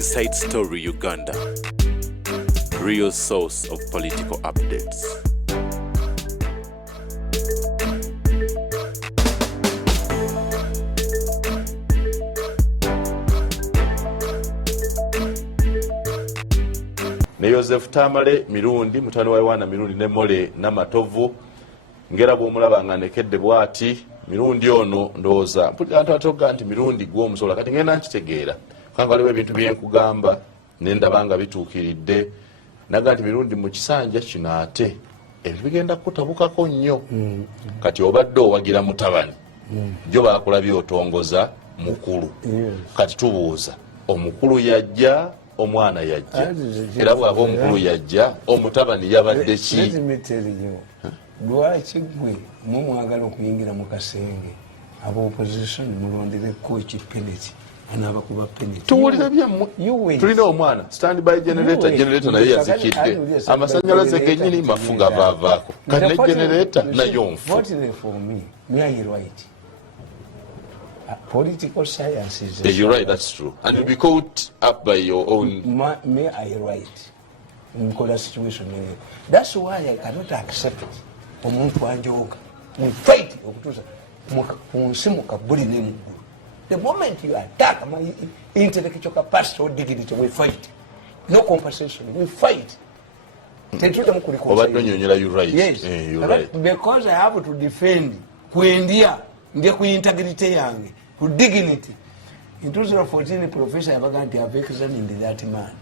Inside Story Uganda, real source of political updates. Ne Joseph Tamale Mirundi mutano wa wana Mirundi ne mole n'amatovu ngera bw'omulaba nga nekedde bwati Mirundi ono ndoza mpulira atoga nti Mirundi gwo musola kati ngenda nkitegeera kanga waliwo ebintu byenkugamba nendabanga bituukiridde naga nti Mirundi mu kisanja kino ate ebintu bigenda kutabukako nnyo kati obadde owagira mutabani jo bakulabye otongoza mukulu kati tubuuza omukulu yajja omwana yajja era bw'aba omukulu yajja omutabani yabadde ki lwaki gwe mumwagala okuyingira mu kasenge aba opposition mulondereko ekipeneti anaabakuba peneti tuwulira byammwe tulina omwana standby generator naye yazikidde amasanyalaze gennyini mafu gavaavaako kati ne generator nayo nfu. Political science is you're right, that's true. And you'll be caught up by your own. May I write? In a situation. That's why I cannot accept it. We fight. The moment you attack my intellectual capacity or dignity, we fight. No compensation. We fight. You're right. Yes. You're right. Because I have to defend India. Nge ku integrity yange ku dignity. In 2014 professor yabaga have examined that man,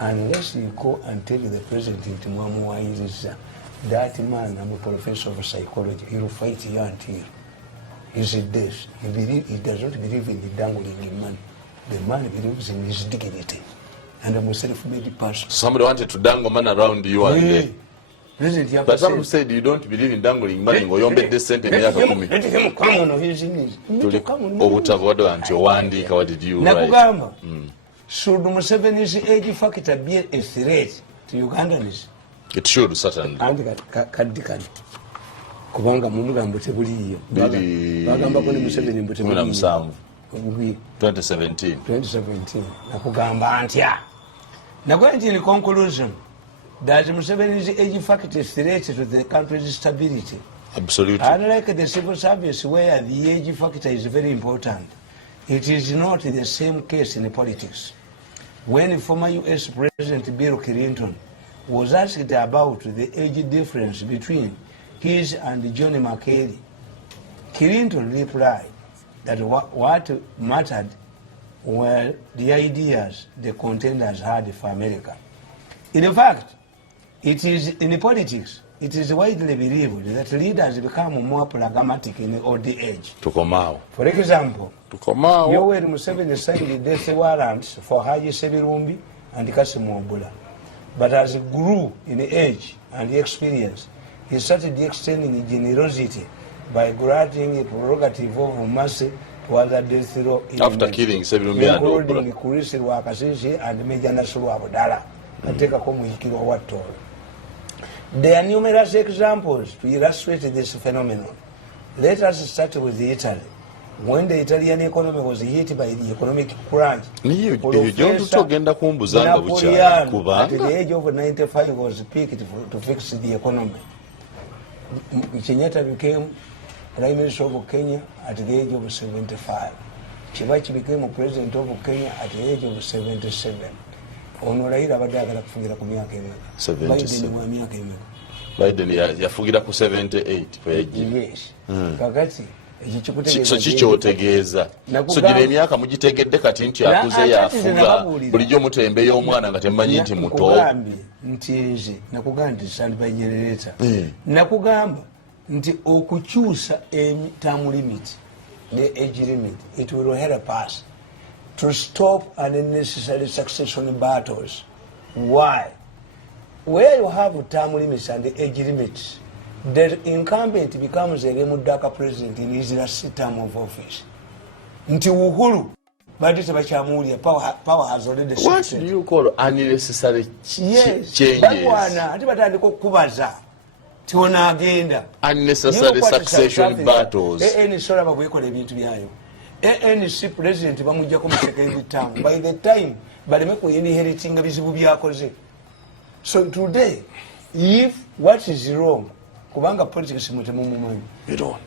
unless you go and tell the president that man, I'm a professor of psychology, he will fight you until he's dead. He does not believe in the dangling in man. The man believes in his dignity, and I'm a self-made person. Somebody wanted to dangle man around you and but some said you don't believe in dangling money or you're the same thing. Let him come on his knees. What did you write? Should Museveni's age factor be a threat to Ugandans? It should, certainly. Kubanga mumugambo tebuliyo. Bagamba ko Museveni mbutebuliyo. 2017. Nakugamba antya. Nagwenti in conclusion that Museveni's age factor is threat to the country's stability. Absolutely. Unlike the civil service where the age factor is very important, it is not the same case in politics. When former US President Bill Clinton was asked about the age difference between his and John McCain, Clinton replied that what mattered were the ideas the contenders had for America. In fact, it is in politics, it is widely believed that leaders become more pragmatic in old age. For example, Yoweri Museveni signed death warrants for Haji Sebirumbi and Kassim Wabula. But as he grew in age and experience, he started extending generosity by granting a prerogative of mercy to other death row inmates, after killing Sebirumbi and including Kurisi Rwakasisi and Major Nasru Abdallah. There are numerous examples to illustrate this phenomenon. Let us start with Italy. When the Italian economy was hit by the economic crunch, Napoleon at the age of 95 was picked to fix the economy. Kenyatta became Prime Minister of Kenya at the age of 75. Chibachi became President of Kenya at the age of 77. Onoraira abadagala kufungira ku myaka emeka. Biden wa myaka emeka. Biden yafugira ku 78 kweji. Yes. Kakati so kikyotegeeza so gino emyaka mugitegedde kati nti akuze yafuga bulijjo mutembe y'omwana nga temanyi nti muto nti nze nakugamba nti standby generator nakugamba nti okukyusa term limit ne age limit it will help us to stop unnecessary succession battles. Why? Where you have term limits and age limits, the incumbent becomes a Remudaka president in his last term of office. Until Uhuru, but power has already shifted. What do you call unnecessary changes? Unnecessary succession battles. ANC president bamujjako mu second term. By the time baleme ku inheriting bizibu byakoze. So today, if what is wrong, kubanga politics mutemu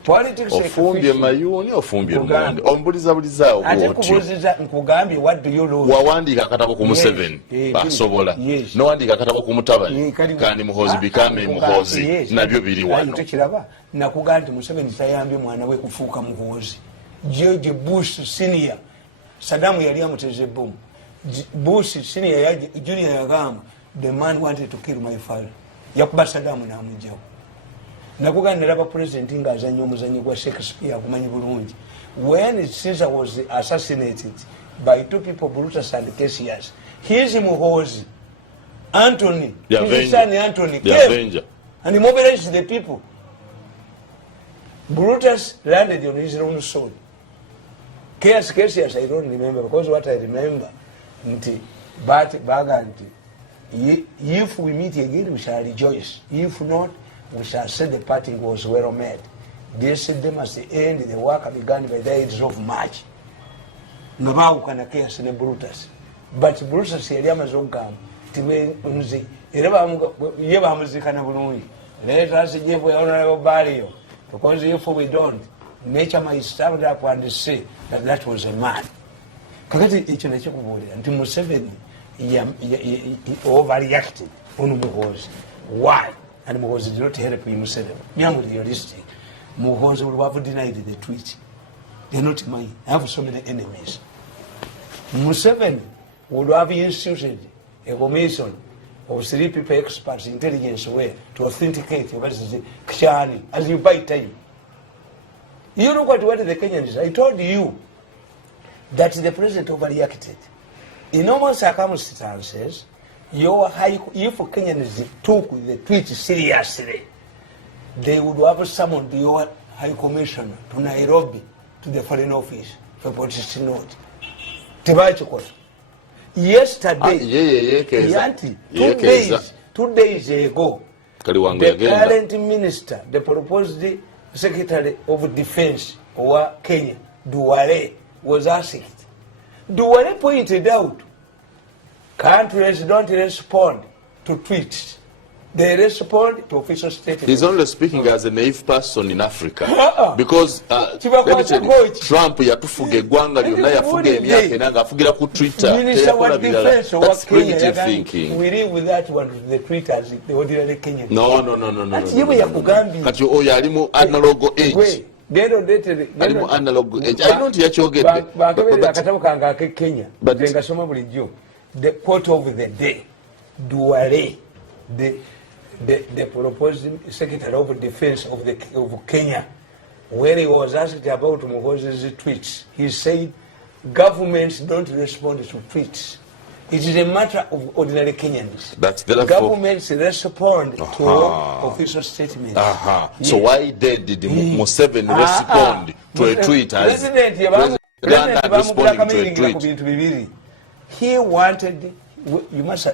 politics ofumbye mayuni ofumbye lumonde ombuliza ate kubuziza nkugambye what do you lose wawandika akatabo ku Museveni basobola nowandika akatabo ku Mutabani kandi Muhoozi bikame Muhoozi nabyo biri wano tukiraba nakugamba nti Museveni tayambye mwana we kufuuka Muhoozi. George Bush senior Saddam yali amuteze bomu. Bush senior junior yagamba the man wanted to kill my father. Yakuba Saddam namujjawo. Nakuganda laba president ngazanyo omuzanyo gwa Shakespeare kumanyi bulungi. When Caesar was assassinated by two people, Brutus and Cassius, his Muhoozi, Antony, his son Antony, came and he mobilized the people. Brutus landed on his own sword. Cassius, I don't remember, because what I remember, if we meet again, we shall rejoice. If not, we shall say the parting was well made. They said them as the end, the work began by the 8th of March. Nabau kana Chaos and Brutus. But Brutus said, Yamazogam, Timuzi, Yeva Muzikana Bunui. Let us give we honorable burial. Because if we don't, nature might stand up and say that that was a man. Kakati each and every body, and Museveni overreacted on Muhoozi. Why? And Muhoozi did not help Museveni. Me, I'm realistic. Muhoozi would have denied the tweet. They're not mine. I have so many enemies. Museveni would have instituted a commission of 3 people experts, intelligence way to authenticate Kshani as you buy time. You look at what the Kenyans. I told you that the president overreacted. In normal circumstances, if Kenyans took the tweet seriously, they would have summoned your High Commissioner to Nairobi, to the Foreign Office, for policy note. Yesterday, 2 days ago, the current minister, the proposed Secretary of Defense of Kenya, Duale, was asked. Duale pointed out, countries don't respond to tweets. They respond to official statements. He's only speaking as a naive person in Africa. Because Trump yatufuga eggwanga lyonna yafuga emyaka enanga afugira ku Twitter. Minister of Defense That's primitive thinking. We live with that one, the Twitters, the ordinary Kenyans. No. Kati oyo ali mu analog age. Ali mu analog age. I don't yakyogedde. Bakebera akatabo kange ake Kenya. Ngasoma bulijjo. The quote of the day. Duale. The proposed Secretary of Defense of Kenya, where he was asked about Muhoozi's tweets, he said, governments don't respond to tweets. It is a matter of ordinary Kenyans. Governments respond to official statements. Yes. So why did Museveni respond to a tweet as President responding to a tweet? He wanted, you must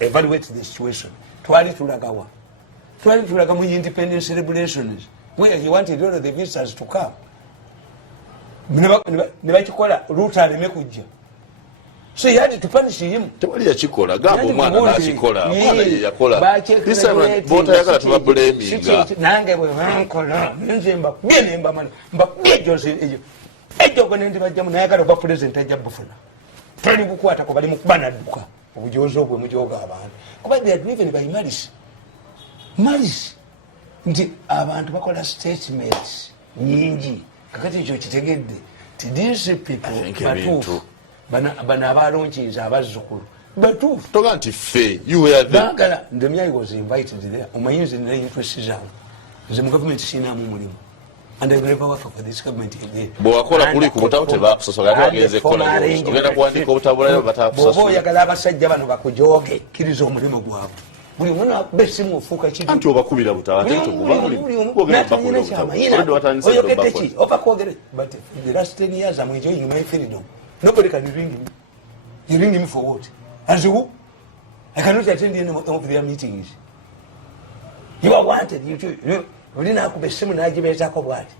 evaluate the situation. Twali tulaga mu independence celebrations where he wanted all of the visitors to come. Nebakikola Ruto aleme kujja. So he had to punish him. Tewali yakikola gamba omwana nakikola omwana ye yakola. This time bota yagala tuba blaminga. Nange bwe bankola nze mbakubye mani mbakubye Jose ejo konende bajjamu nayagala kuba president ajja bufuna. Tali bukwata ko bali mukubana duka. Obujozo bwe mujoga abantu. Kuba they are driven by malice. Nti abantu bakola statements nyingi. Kakati ekyo kitegedde. These people batuufu. Bana abalonkiza abazzukulu. Batuufu. Toga nti ffe, you were there. Baagala, Ndemyai was invited there. Omanyize nina interest zange. Nze mu government sinaamu mulimu. And I will never work for this government again. Bwakola kuli ku butabo tebakusosola bageze kola. Ogenda kuwandika obutabo batakusosola. Bw'oba oyagala abasajja bano bakujooge kkiriza omulimu gwabwe. Buli muntu akubesimu ofuuka kibi. Anti obakubira butabo ate tukuba mulimu. Oyogedde ki? Oba kwogere. But in the last 10 years I'm enjoying my freedom. Nobody can ring me. You ring me for what? As who? I cannot attend any of their meetings. You are wanted. You ulina akubesimu n'agibeezako bw'ati.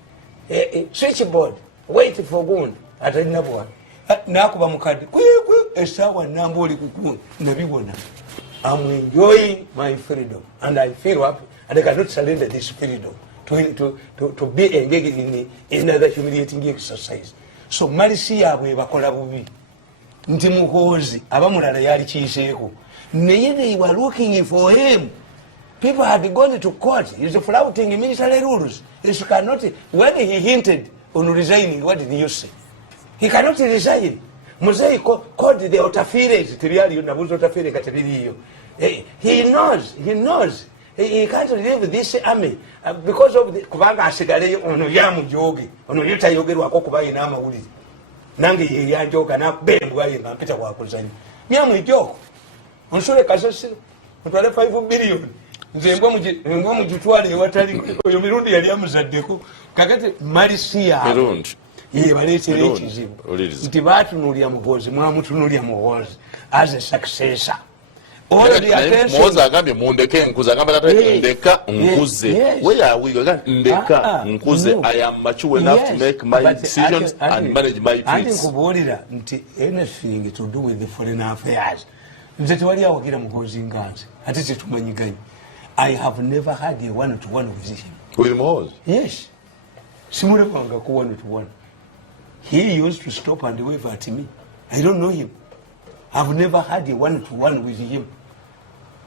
Switchboard wait for gundi atalina bwana nakuba mukadde esawa namba oli kukundi nabibona. I'm enjoying my freedom and I feel happy and I cannot surrender this freedom to be engaged in another humiliating exercise. So malisi yabwe bakola bubi nti Muhoozi abamulala yali kiiseeko naye they were looking for him. People had gone to court. He's flouting military rules. He cannot. When he hinted on resigning, what did you say? He cannot resign. Musei called the interference. He knows. He can't leave this army because of the kubanga asigale ono yamujoge ono yutayogerwa ko kuba ina amawuli nange yanjoga na bembwa yinga mpita kwa kuzanya nyamu ijoko onsole kasasiro mutwale 5 billion nzembwa mujitwale watali oyo Mirundi yali amuzaddeko kakati malisia Mirundi balete ekizibu nti batunulya Muhoozi mwamutunulya Muhoozi as a successor. Muhoozi agambye mundeke nkuze agamba tatali ndeka nkuze where are we going ndeka nkuze I am mature enough to make my decisions and manage my peace. Ati nkubuulira nti anything to do with the foreign affairs nze tewali awagira Muhoozi nganze ate tetumanyiganye. I have never had a one-to-one with him. With Muhoozi? Yes. Simulekanga ku one-to-one. He used to stop and wave at me. I don't know him. I've never had a one-to-one with him.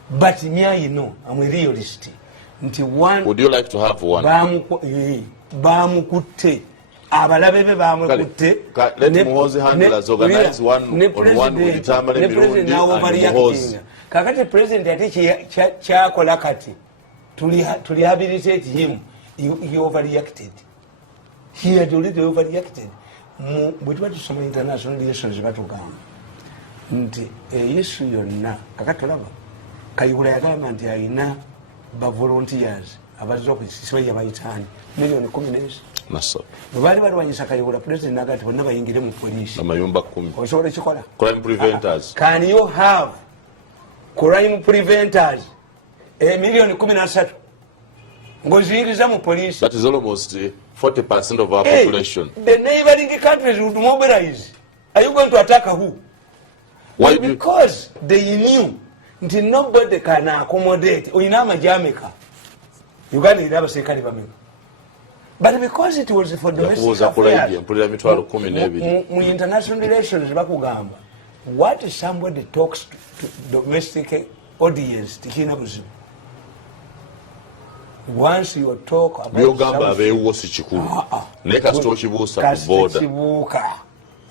But me, I know, I'm a realist. Would you like to have one? Bamukute. Abalabe bamukute. Let Muhoozi handlers organize one-on-one with Tamale, Mirundi and Muhoozi. Kakati president ati kyakola kati to rehabilitate him, he overreacted. He had already overreacted. But what is some international relations batugamba nti yesu yonna kakati olaba Kayihura yagamba nti alina ba volunteers abazza okusisiba yabayitaani milioni 10 bwe baali balwanyisa Kayihura president naga nti bonna bayingire mu poliisi amayumba 10 osobola ekikola crime preventers. Can you have crime preventers milioni 13 ngoziyiriza mu poliisi? That is almost 40% of our population. The neighboring countries would mobilize. Are you going to attack who? Why? Because they knew that nobody can accommodate. Oinama Jamaica. Uganda ilaba serikali bamwe. But because it was for domestic affairs, international relations bakugamba. What if somebody talks to domestic audience tikina buzibu? Once you talk about byogamba abeewo si kikulu naye kasita okibuusa ku border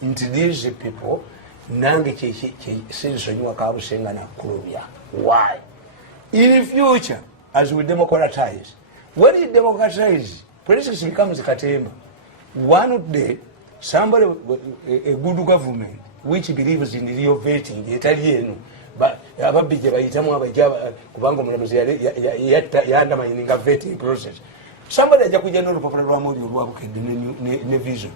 nti these people nange sinsonyiwa kabusenga nakulubya. Why? In future, as we democratize, when you democratize, politics becomes katemba. One day, somebody, a good government which believes in real vetting, the Italian, but ababije bayitamu abajja kubanga omulamuzi yandamayininga vetting process. Somebody ajja kujja n'olupapula lwamuli olwabukedde ne vision.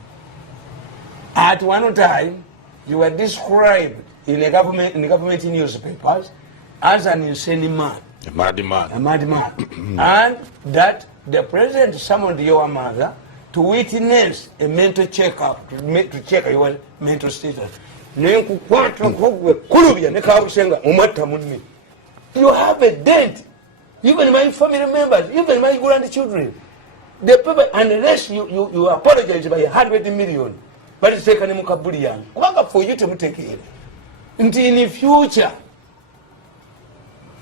At one time, you were described in the government newspapers as an insane man. A madman. And that the president summoned your mother to witness a mental checkup, to check your mental status. You have a dent. Even my family members, even my grandchildren. The people, unless you apologize by 100 million, but it's taken for you to take it. Until in the future,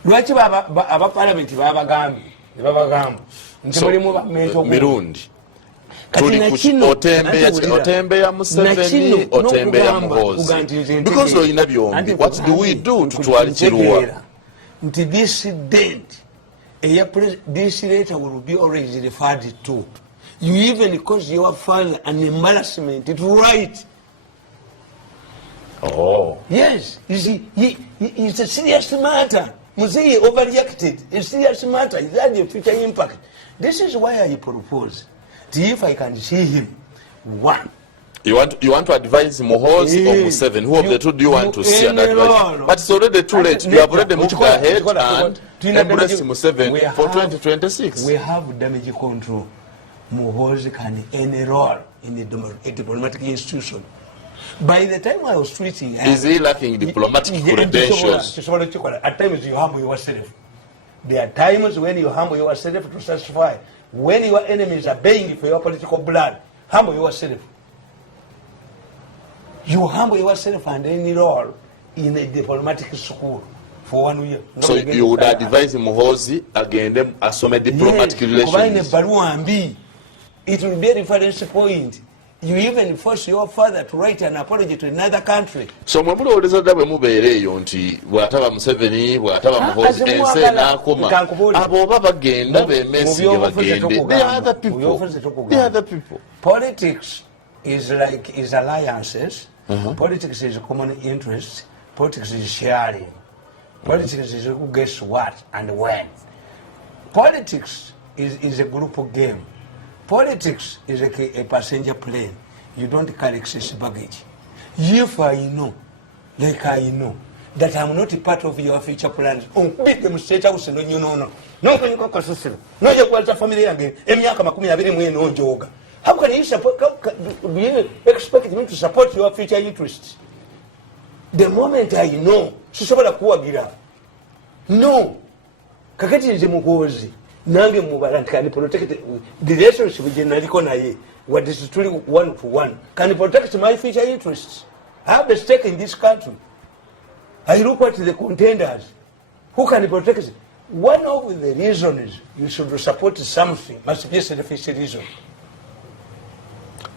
lwaki aba parliament babagambye Mirundi otembe ya Museveni otembe ya Muhoozi because olina byombi. What do we do tutwalikiruwa nti this dent this letter will be always referred to. You even cause your father an embarrassment to write. Oh yes, you see, it's a serious matter. Muhoozi overreacted. A serious matter. It had a future impact. This is why I propose, if I can see him, one. You want to advise Muhoozi or Museveni? Who of the two do you want to see and advise? But it's already too late. You have already moved ahead and embraced Museveni for 2026. We have damage control. Muhoozi can enroll in a diplomatic institution. By the time I was tweeting, is he lacking diplomatic credentials? At times you humble yourself. There are times when you humble yourself to satisfy. When your enemies are begging for your political blood, humble yourself. You humble yourself and enroll in a diplomatic school for 1 year. So you would advise Muhoozi again assume diplomatic relations? It will be a reference point. You even force your father to write an apology to another country. So mwe mulowoleza dda bwe mubeereeyo nti bw'ataba Museveni bw'ataba Muhoozi ensi enaakoma abo oba bagenda beemesi gye bagende. They are other people. Politics is alliances. Politics is common interest. Politics is sharing. Politics is who gets what and when. Politics is a group game. Politics is a passenger plane. You don't carry excess baggage. If I know, like I know, that I'm not a part of your future plans, beat them straight out, no, you know, no, can you go consistent? No, you want a family again. How can you support? Do you expect me to support your future interests? The moment I know, no, kakati is a Muhoozi. Nange mubala can protect the relationship with Naye. What is truly 1-to-1 can protect my future interests. I have a stake in this country. I look at the contenders who can protect it. One of the reasons you should support something must be a selfish reason.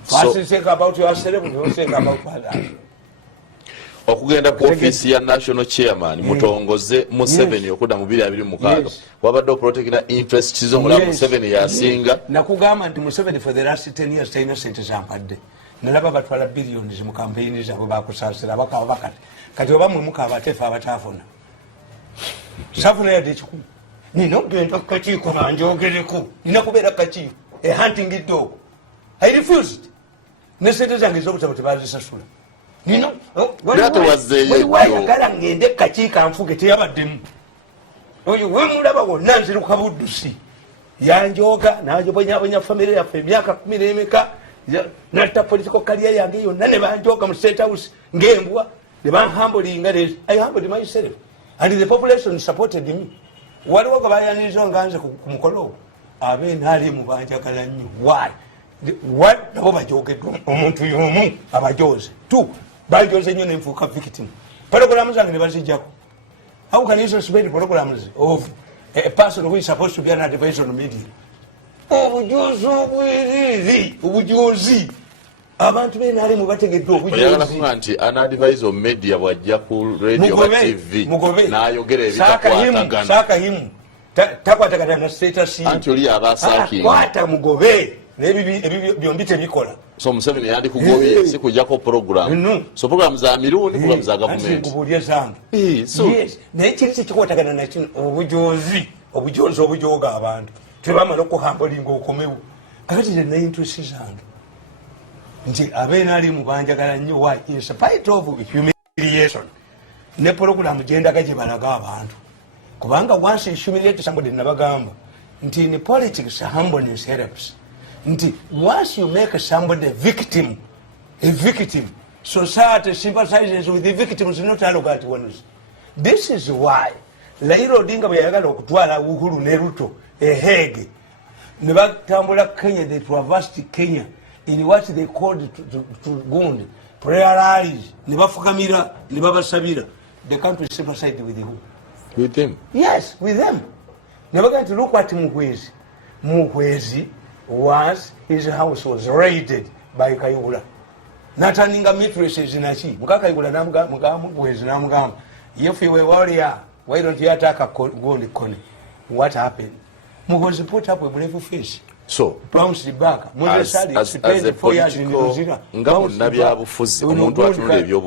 First you think about yourself, you think about others. Okugenda ku office ya national chairman mutongoze Museveni okudda mu 2026 wabadde protecting interest zo mula Museveni yasinga nakugamba nti Museveni for the last 10 years taina sente zampadde nalaba batwala billions mu campaign zabo bakusasira bakaba bakati kati obamwe mukaba tefa abatafuna safuna ya dechiku nino genda kachiko nanjogereko ninakubeera kachiko a hunting dog. I refused ne sente zange zokutaba tebazisasula. Nino that was the wayagala ngende kakiika nfuge teyabaddemu oyo wemulaba wonna nzira kukabuddusi yanjooga najobonyabonya famire yaffe emyaka 10 emeka natta political career yange yonna ne banjooga mu state house ngembwa ne banhambulinga leero. I humbled myself and the population supported me. Waliwo gwe bayaniriza nganze ku mukolo abenaali mu banjagala nnyo. Why? Nabo bajoogeddwa omuntu y'omu abajooze tu bajoze nnyo nenfuuka victim. Programs zange ne bazijjako. How can you suspend programs of a person who is supposed to be an advisor on media? Obujozi abantu benaali mu bategeddwa obujozi nti an advisor on media bwajja ku radio ba TV n'ayogera ebitakwatagana saakahimu takwatagana na status anti oli abasaaki kwata mugobe byombi tebikola. So Museveni yandi kugobye si kujjako program. So program za Mirundi, program za government. Ngubulye zange. So yes, naye kiri kikwatagana na kino obujozi obujoga abantu. Tebamala okuhambulinga okomewo. Kakati ne interest zange. Nti abenaali mu banjagala nnyo why in spite of humiliation. Ne program gyendaga gye balaga abantu. Kubanga once you humiliate somebody nabagamba nti in politics humbleness helps. Once you make somebody a victim, society sympathizes with the victims, not arrogant ones. This is why Raila Odinga bayagala okutwala Uhuru ne Ruto Hague ne batambula Kenya, they traversed Kenya in what they called to Gund prayer rallies ne bafukamira ne babasabira. The country sympathized with who? With them. Yes, with them. Never going to look at Muhoozi was his house was raided by Kayihura. Nataninga mattresses in Achi. Mukakayihura Muhoozi namugamba. If you were a warrior, why don't you attack a gold Kone? What happened? Muhoozi put up a brave face. So bounced back. As a political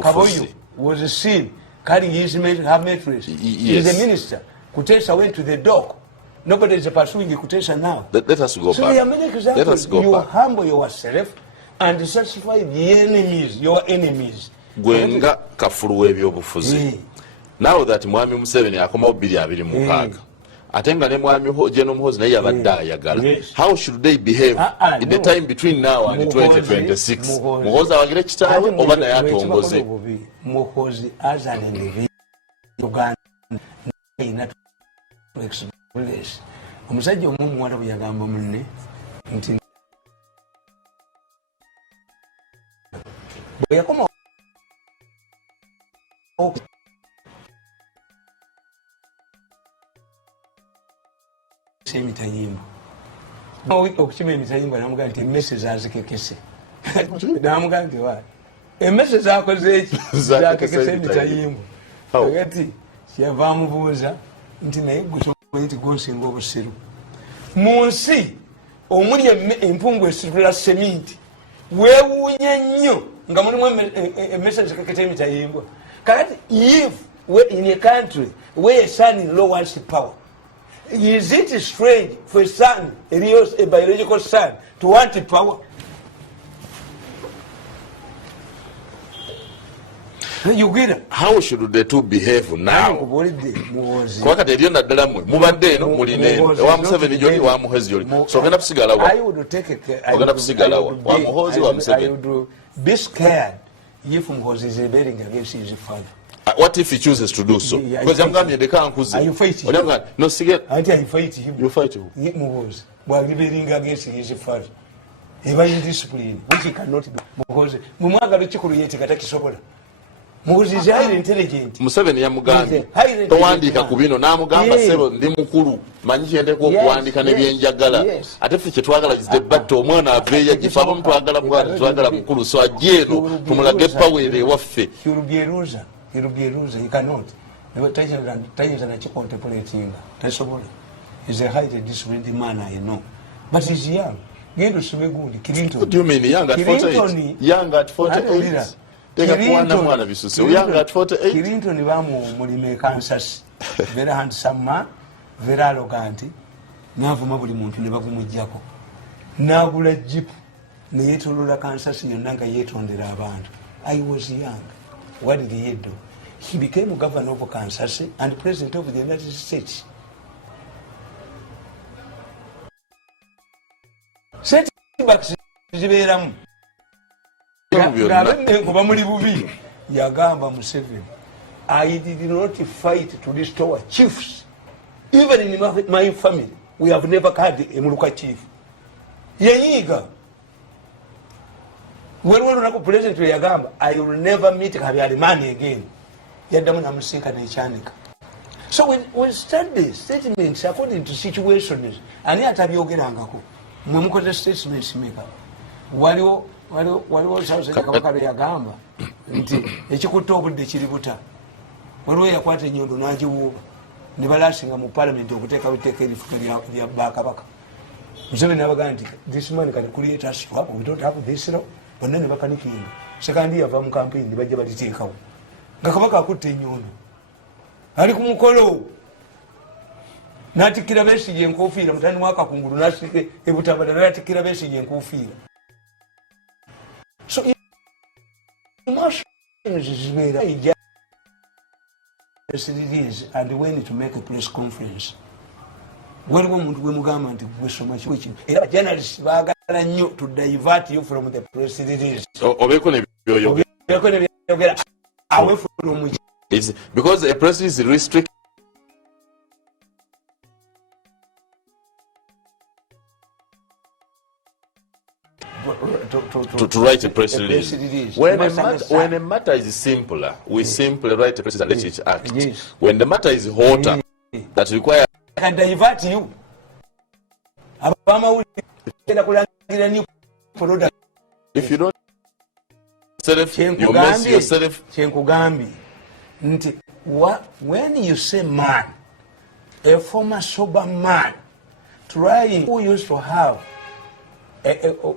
Kaboyo was seen carrying her mattress. He's the minister. Kutesa went to the dock. Nobody is pursuing Kutesa now. Let us go so back. Let us go back. Humble yourself and satisfy the enemies, your enemies. Gwenga kafuru ebyobufuzi. Now that Mwami Museveni akomawo 2026 atenga ne mwami General Muhoozi naye yabadde ayagala. How should they behave in the time between now and 2026? Muhoozi awagire kitaawe oba naye atongoze? Muhoozi as an individual Uganda ina experience. Omusajja omumu wala buyagamba munne nti bweyakoma emitayimba okukima emitayimba namugamba nti emmese zazikekese namugamba nti wa emmese zakoze eki zakekese emitayimba agati kyava amubuuza nti naye gwe nti gonsinga obusiru mu nsi omuli empungu esitula seminti weewuunya nnyo nga mulimu emmese zikekese emitayimbwa kakati if we're in a country where a son-in-law wants power, is it strange for a son, a biological son, to want power? You get it? How should the two behave now? Kwakati eriyo naddala mmwe mubadde eno muline wa Museveni gyoli wa Muhoozi gyoli so ogenda kusigala wa ogenda kusigala wa Muhoozi wa Museveni. I would be scared if Muhoozi is rebelling against his father. What if he chooses to do so? Because I'm going to are you fighting him? No, I fight him. You fight who? Muhoozi. While rebelling against his father. If I discipline, which he cannot do. Muhoozi. Mumwagala chikulu yeti kata kisobola. Muhoozi is highly intelligent. Museveni yamugambye towandiika ku bino n'amugamba sebo ndi mukulu manyi kyendeko okuwandiika nebyenjagala ate ffe kyetwagala kizde batta omwana aveeyo agifa abamu twagala bwati twagala mukulu so ajje eno tumulage pawere ewaffe. He will be a loser. He cannot. Tayinza nakicontemplatinga tasobola. He's a highly disciplined man, I know, but he's young. Gendo sibe gundi Clinton. What do you mean young at 48? Young at 48. Young at 48. Clinton bamu mulime Kansas. Very handsome man, very arrogant. Navuma buli muntu ne bagumujjako. Nagula jeep ne yetolola Kansas yonna nga yetondera abantu. I was young. What did he do? He became governor of Kansas and president of the United States. Setbacks zibeeramu. Kuba muli bubi yagamba Museveni, I did not fight to restore chiefs. Even in my family, we have never had a Muluka chief. Yanyiga. When we were president yagamba, I will never meet Habyarimana again. Yadamu namusinka nechanika. So we study statements according to situations. Ani atabyogerangako. Mwe mukoze statements maker. Waliwo sauze kabaka yagamba nti ekikutta obudde kiributa. Waliwo yakwata enyondo n'agiwuuba. Ne balasinga mu parliament okuteeka biteeka erifuto lya Bakabaka. Museveni n'abagamba nti this man can create us trouble. We don't have this law. Bonna ne bakanikinga. Sekandi yava mu campaign bajja baliteekawo. Nga kabaka akutte enyondo. Ali ku mukolo. N'atikkira Besigye enkofiira mutani wa Kakungulu n'asika ebutabala n'atikkira Besigye enkofiira. So emotions zibeera ijja and when to make a press conference. Waliwo omuntu gwe mugamba nti gwe soma kiko kino. Era journalists baagala nnyo to divert you from the press release. Obeeko nebyoyogera. Obeeko nebyoyogera away from it's because a press is restricted. To write a press release. When a matter is simpler, we simply write a press release and let it act. Yes. When the matter is hotter, that requires I can divert you. If you don't self, you mess yourself. When you say man, a former sober man, trying who used to have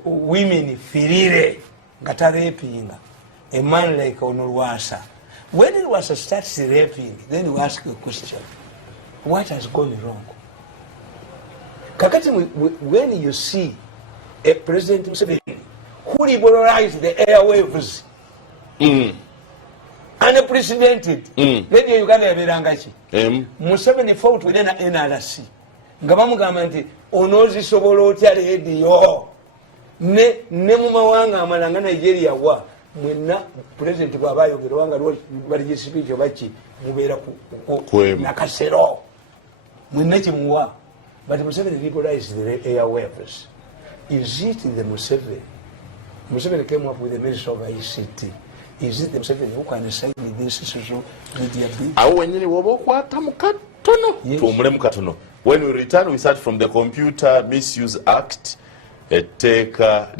women firire gata raping a man like Onurwasa, when it was starts raping, then you ask a question, what has gone wrong? Kakati, when you see a president who liberalized the airwaves and unprecedented. Radio Uganda yaberangachi. Museveni fought with NRC. Nga bamugamba nti onozisobola otya radio ne mu mawanga amalanga Nigeria wa mwenna president bw'aba ayogera wanga bali speech baki mubeera ku nakasero mwenna kimuwa. But Museveni liberalized the airwaves. Is it the Museveni? Museveni came up with the Ministry of ICT. Is it the Museveni who can assign this social media bill? When we return, we start from the Computer Misuse Act. Eteka